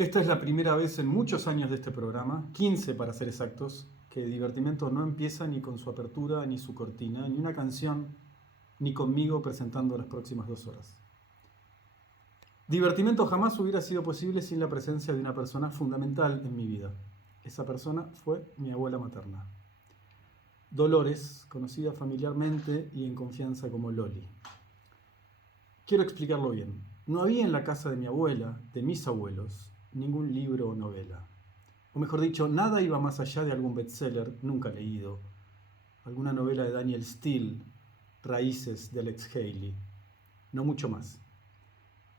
Esta es la primera vez en muchos años de este programa, 15 para ser exactos, que Divertimento no empieza ni con su apertura, ni su cortina, ni una canción, ni conmigo presentando las próximas 2 horas. Divertimento jamás hubiera sido posible sin la presencia de una persona fundamental en mi vida. Esa persona fue mi abuela materna. Dolores, conocida familiarmente y en confianza como Loli. Quiero explicarlo bien. No había en la casa de mi abuela, de mis abuelos, ningún libro o novela. O mejor dicho, nada iba más allá de algún bestseller nunca leído, alguna novela de Daniel Steele, Raíces de Alex Haley. No mucho más.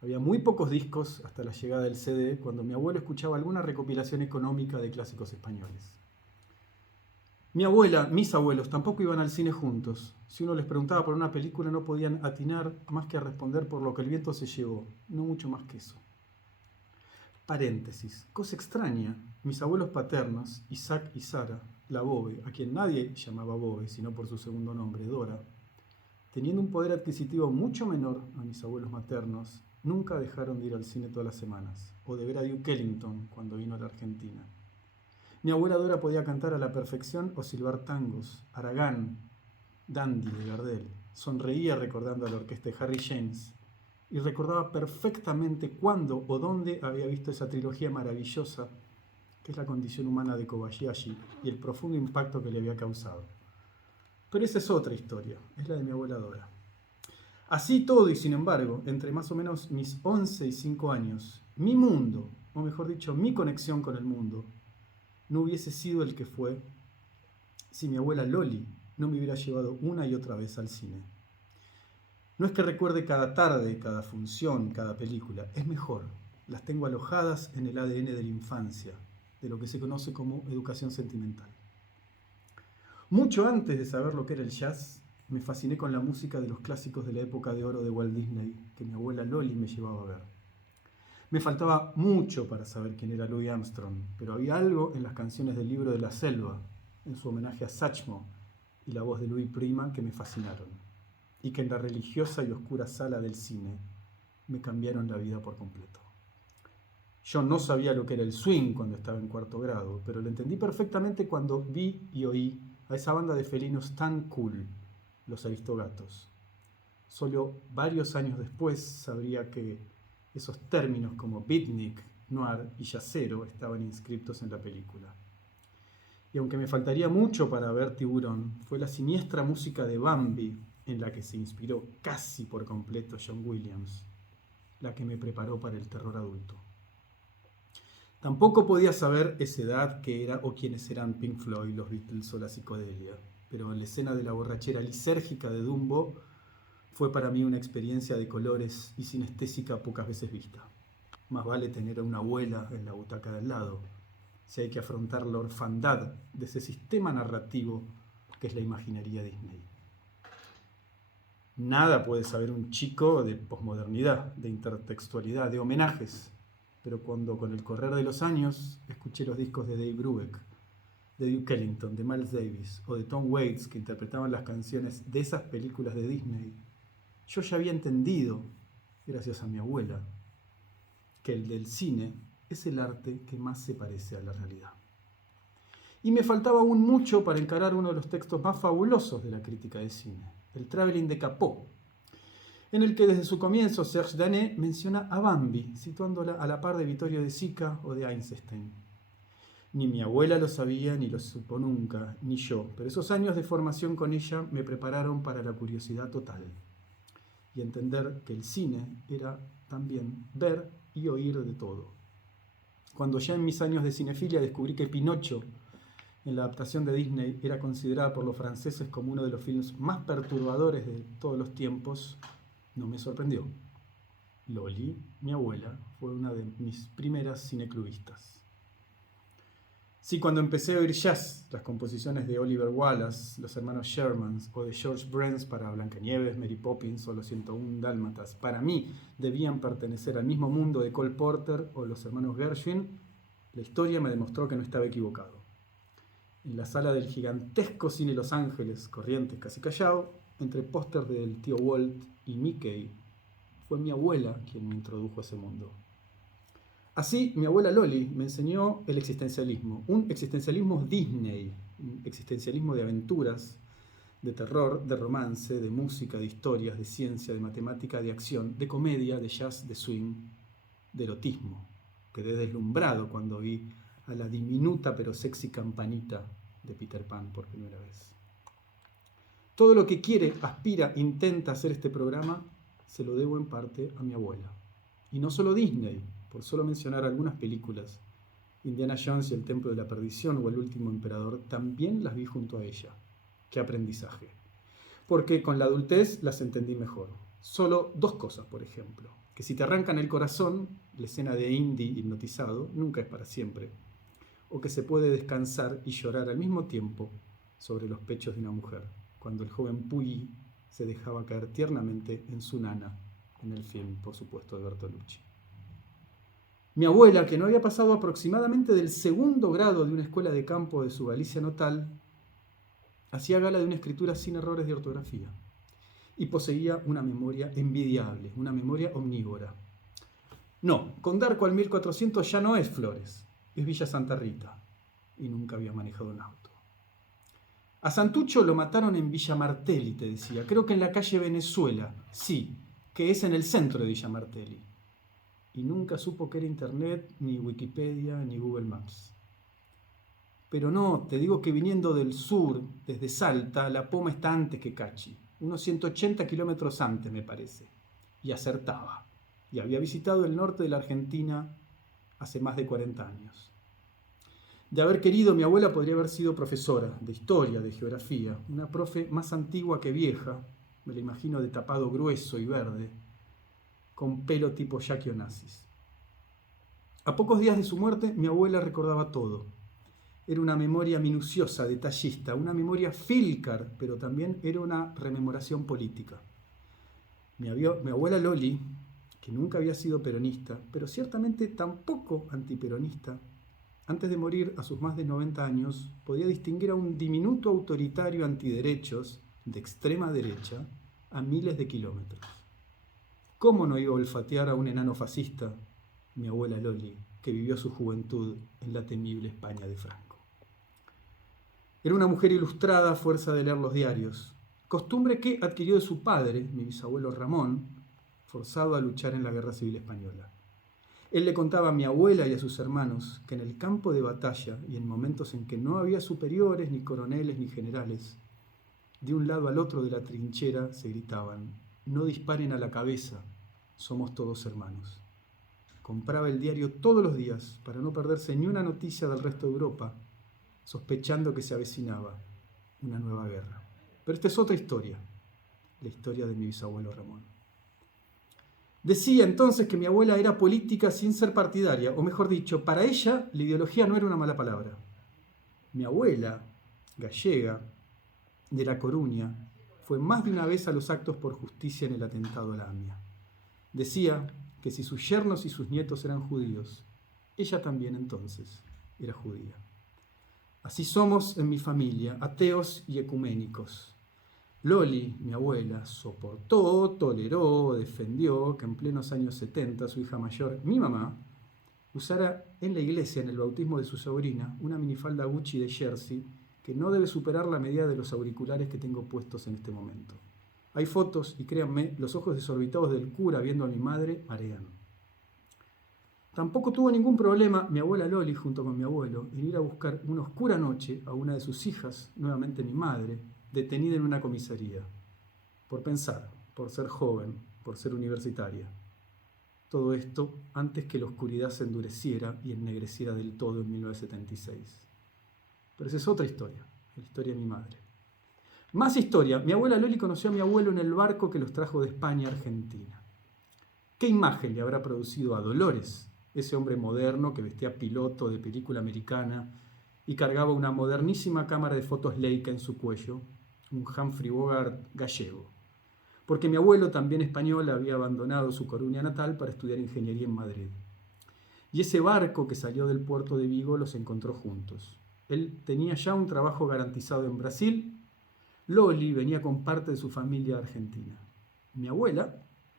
Había muy pocos discos hasta la llegada del CD, cuando mi abuelo escuchaba alguna recopilación económica de clásicos españoles. Mi abuela, mis abuelos, tampoco iban al cine juntos. Si uno les preguntaba por una película no podían atinar más que a responder por lo que el viento se llevó, no mucho más que eso. Paréntesis, cosa extraña, mis abuelos paternos, Isaac y Sara, la Bobe, a quien nadie llamaba Bobe, sino por su segundo nombre, Dora, teniendo un poder adquisitivo mucho menor a mis abuelos maternos, nunca dejaron de ir al cine todas las semanas, o de ver a Duke Ellington cuando vino a la Argentina. Mi abuela Dora podía cantar a la perfección o silbar tangos, Aragán, Dandy de Gardel. Sonreía recordando a la orquesta de Harry James y recordaba perfectamente cuándo o dónde había visto esa trilogía maravillosa que es La condición humana de Kobayashi y el profundo impacto que le había causado. Pero esa es otra historia, es la de mi abuela Dora. Así todo y sin embargo, entre más o menos mis 11 y 5 años, mi mundo, o mejor dicho, mi conexión con el mundo, no hubiese sido el que fue si mi abuela Loli no me hubiera llevado una y otra vez al cine. No es que recuerde cada tarde, cada función, cada película, es mejor, las tengo alojadas en el ADN de la infancia, de lo que se conoce como educación sentimental. Mucho antes de saber lo que era el jazz, me fasciné con la música de los clásicos de la época de oro de Walt Disney, que mi abuela Loli me llevaba a ver. Me faltaba mucho para saber quién era Louis Armstrong, pero había algo en las canciones del libro de la selva, en su homenaje a Satchmo y la voz de Louis Prima que me fascinaron, y que en la religiosa y oscura sala del cine me cambiaron la vida por completo. Yo no sabía lo que era el swing cuando estaba en cuarto grado, pero lo entendí perfectamente cuando vi y oí a esa banda de felinos tan cool, los Aristogatos. Solo varios años después sabría que esos términos como beatnik, noir y jazzero estaban inscritos en la película. Y aunque me faltaría mucho para ver Tiburón, fue la siniestra música de Bambi en la que se inspiró casi por completo John Williams, la que me preparó para el terror adulto. Tampoco podía saber esa edad qué era o quiénes eran Pink Floyd, los Beatles o la psicodelia, pero la escena de la borrachera lisérgica de Dumbo fue para mí una experiencia de colores y sinestésica pocas veces vista. Más vale tener a una abuela en la butaca del lado, si hay que afrontar la orfandad de ese sistema narrativo que es la imaginería Disney. Nada puede saber un chico de posmodernidad, de intertextualidad, de homenajes, pero cuando con el correr de los años escuché los discos de Dave Brubeck, de Duke Ellington, de Miles Davis o de Tom Waits que interpretaban las canciones de esas películas de Disney, yo ya había entendido, gracias a mi abuela, que el del cine es el arte que más se parece a la realidad. Y me faltaba aún mucho para encarar uno de los textos más fabulosos de la crítica de cine, el Traveling de Capot, en el que desde su comienzo Serge Danet menciona a Bambi, situándola a la par de Vittorio de Sica o de Einstein. Ni mi abuela lo sabía, ni lo supo nunca, ni yo, pero esos años de formación con ella me prepararon para la curiosidad total y entender que el cine era también ver y oír de todo. Cuando ya en mis años de cinefilia descubrí que Pinocho, en la adaptación de Disney, era considerada por los franceses como uno de los films más perturbadores de todos los tiempos, no me sorprendió. Loli, mi abuela, fue una de mis primeras cineclubistas. Sí, cuando empecé a oír jazz, las composiciones de Oliver Wallace, los hermanos Sherman o de George Branch para Blancanieves, Mary Poppins o los 101 Dálmatas, para mí debían pertenecer al mismo mundo de Cole Porter o los hermanos Gershwin, la historia me demostró que no estaba equivocado. En la sala del gigantesco cine Los Ángeles, Corrientes, casi Callao, entre pósters del tío Walt y Mickey, fue mi abuela quien me introdujo a ese mundo. Así, mi abuela Loli me enseñó el existencialismo, un existencialismo Disney, un existencialismo de aventuras, de terror, de romance, de música, de historias, de ciencia, de matemática, de acción, de comedia, de jazz, de swing, de erotismo. Quedé deslumbrado cuando vi a la diminuta pero sexy campanita de Peter Pan por primera vez. Todo lo que quiere, aspira, intenta hacer este programa, se lo debo en parte a mi abuela. Y no solo Disney, por solo mencionar algunas películas, Indiana Jones y el Templo de la Perdición o El Último Emperador, también las vi junto a ella. ¡Qué aprendizaje! Porque con la adultez las entendí mejor. Solo dos cosas, por ejemplo. Que si te arrancan el corazón, la escena de Indy hipnotizado nunca es para siempre. O que se puede descansar y llorar al mismo tiempo sobre los pechos de una mujer, cuando el joven Puyi se dejaba caer tiernamente en su nana, en el film, por supuesto, de Bertolucci. Mi abuela, que no había pasado aproximadamente del segundo grado de una escuela de campo de su Galicia natal, hacía gala de una escritura sin errores de ortografía y poseía una memoria envidiable, una memoria omnívora. No, Condarco al 1400 ya no es Flores, es Villa Santa Rita, y nunca había manejado un auto. A Santucho lo mataron en Villa Martelli, te decía, creo que en la calle Venezuela, sí, que es en el centro de Villa Martelli. Y nunca supo que era Internet, ni Wikipedia, ni Google Maps. Pero no, te digo que viniendo del sur, desde Salta, La Poma está antes que Cachi, unos 180 kilómetros antes, me parece. Y acertaba. Y había visitado el norte de la Argentina hace más de 40 años. De haber querido, mi abuela podría haber sido profesora de historia, de geografía, una profe más antigua que vieja, me la imagino de tapado grueso y verde, con pelo tipo Jackie Onassis. A pocos días de su muerte, mi abuela recordaba todo. Era una memoria minuciosa, detallista, una memoria Filcar, pero también era una rememoración política. Mi abuela Loli, que nunca había sido peronista, pero ciertamente tampoco antiperonista, antes de morir a sus más de 90 años, podía distinguir a un diminuto autoritario antiderechos de extrema derecha a miles de kilómetros. ¿Cómo no iba a olfatear a un enano fascista, mi abuela Loli, que vivió su juventud en la temible España de Franco? Era una mujer ilustrada a fuerza de leer los diarios, costumbre que adquirió de su padre, mi bisabuelo Ramón, forzado a luchar en la Guerra Civil Española. Él le contaba a mi abuela y a sus hermanos que en el campo de batalla y en momentos en que no había superiores, ni coroneles, ni generales, de un lado al otro de la trinchera se gritaban: no disparen a la cabeza, somos todos hermanos. Compraba el diario todos los días para no perderse ni una noticia del resto de Europa, sospechando que se avecinaba una nueva guerra. Pero esta es otra historia, la historia de mi bisabuelo Ramón. Decía entonces que mi abuela era política sin ser partidaria, o mejor dicho, para ella la ideología no era una mala palabra. Mi abuela, gallega, de La Coruña, fue más de una vez a los actos por justicia en el atentado a la AMIA. Decía que si sus yernos y sus nietos eran judíos, ella también entonces era judía. Así somos en mi familia, ateos y ecuménicos. Loli, mi abuela, soportó, toleró, defendió que en plenos años 70 su hija mayor, mi mamá, usara en la iglesia, en el bautismo de su sobrina, una minifalda Gucci de jersey que no debe superar la medida de los auriculares que tengo puestos en este momento. Hay fotos y créanme, los ojos desorbitados del cura viendo a mi madre marean. Tampoco tuvo ningún problema mi abuela Loli junto con mi abuelo en ir a buscar una oscura noche a una de sus hijas, nuevamente mi madre, detenida en una comisaría, por pensar, por ser joven, por ser universitaria. Todo esto antes que la oscuridad se endureciera y ennegreciera del todo en 1976. Pero esa es otra historia, la historia de mi madre. Más historia, mi abuela Loli conoció a mi abuelo en el barco que los trajo de España a Argentina. ¿Qué imagen le habrá producido a Dolores, ese hombre moderno que vestía piloto de película americana y cargaba una modernísima cámara de fotos Leica en su cuello, un Humphrey Bogart gallego? Porque mi abuelo, también español, había abandonado su Coruña natal para estudiar ingeniería en Madrid. Y ese barco que salió del puerto de Vigo los encontró juntos. Él tenía ya un trabajo garantizado en Brasil. Loli venía con parte de su familia argentina. Mi abuela,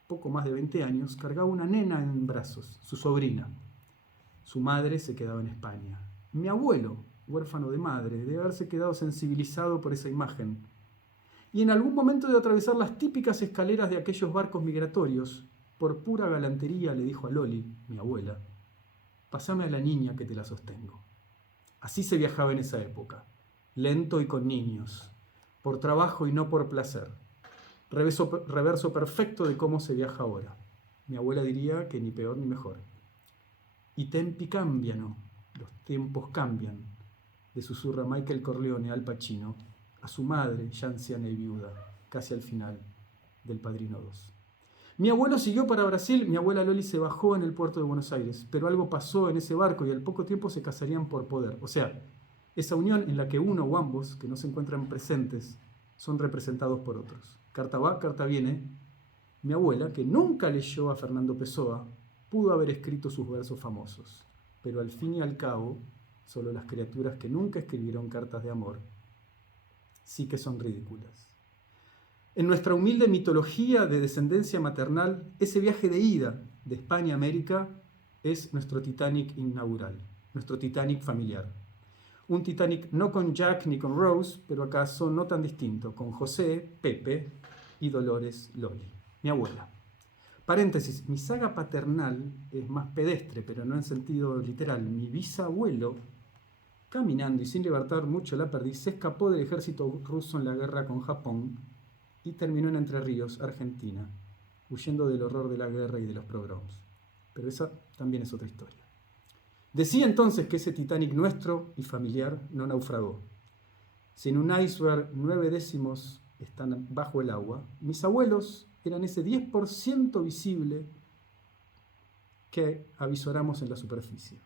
poco más de 20 años, cargaba una nena en brazos, su sobrina. Su madre se quedaba en España. Mi abuelo, huérfano de madre, debe haberse quedado sensibilizado por esa imagen. Y en algún momento de atravesar las típicas escaleras de aquellos barcos migratorios, por pura galantería le dijo a Loli, mi abuela, «Pásame a la niña que te la sostengo». Así se viajaba en esa época, lento y con niños, por trabajo y no por placer. Reverso perfecto de cómo se viaja ahora. Mi abuela diría que ni peor ni mejor. I tempi cambiano, los tiempos cambian, le susurra Michael Corleone al Pacino, a su madre, ya anciana y viuda, casi al final del Padrino 2. Mi abuelo siguió para Brasil, mi abuela Loli se bajó en el puerto de Buenos Aires, pero algo pasó en ese barco y al poco tiempo se casarían por poder. O sea, esa unión en la que uno o ambos, que no se encuentran presentes, son representados por otros. Carta va, carta viene. Mi abuela, que nunca leyó a Fernando Pessoa, pudo haber escrito sus versos famosos, pero al fin y al cabo, solo las criaturas que nunca escribieron cartas de amor sí que son ridículas. En nuestra humilde mitología de descendencia maternal, ese viaje de ida de España a América es nuestro Titanic inaugural, nuestro Titanic familiar. Un Titanic no con Jack ni con Rose, pero acaso no tan distinto, con José, Pepe y Dolores Loli, mi abuela. Paréntesis, mi saga paternal es más pedestre, pero no en sentido literal. Mi bisabuelo, caminando y sin levantar mucho la perdiz, se escapó del ejército ruso en la guerra con Japón y terminó en Entre Ríos, Argentina, huyendo del horror de la guerra y de los pogroms. Pero esa también es otra historia. Decía entonces que ese Titanic nuestro y familiar no naufragó. Si en un iceberg 9 décimos están bajo el agua, mis abuelos eran ese 10% visible que avisoramos en la superficie.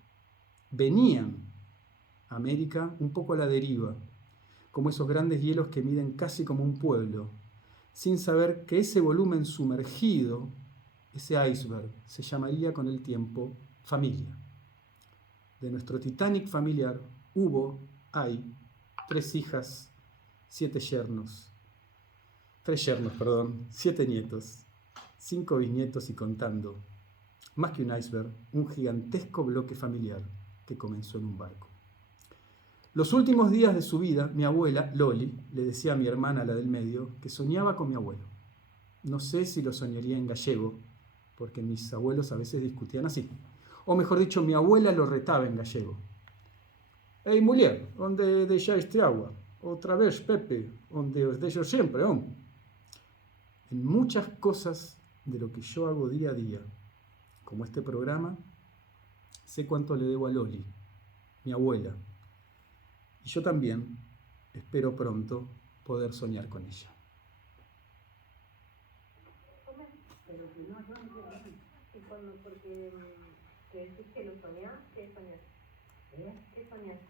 Venían a América un poco a la deriva, como esos grandes hielos que miden casi como un pueblo, sin saber que ese volumen sumergido, ese iceberg, se llamaría con el tiempo familia. De nuestro Titanic familiar hay 3 hijas, 7 yernos, 7 nietos, 5 bisnietos y contando. Más que un iceberg, un gigantesco bloque familiar que comenzó en un barco. Los últimos días de su vida, mi abuela, Loli, le decía a mi hermana, la del medio, que soñaba con mi abuelo. No sé si lo soñaría en gallego, porque mis abuelos a veces discutían así. O mejor dicho, mi abuela lo retaba en gallego. «Ei, muller, onde deixaste agua? Otra vez, Pepe, onde os deixo siempre, ¿no?» En muchas cosas de lo que yo hago día a día, como este programa, sé cuánto le debo a Loli, mi abuela. Y yo también espero pronto poder soñar con ella. Pero si no, porque que decís que lo soñás, ¿qué soñás? ¿Qué soñás?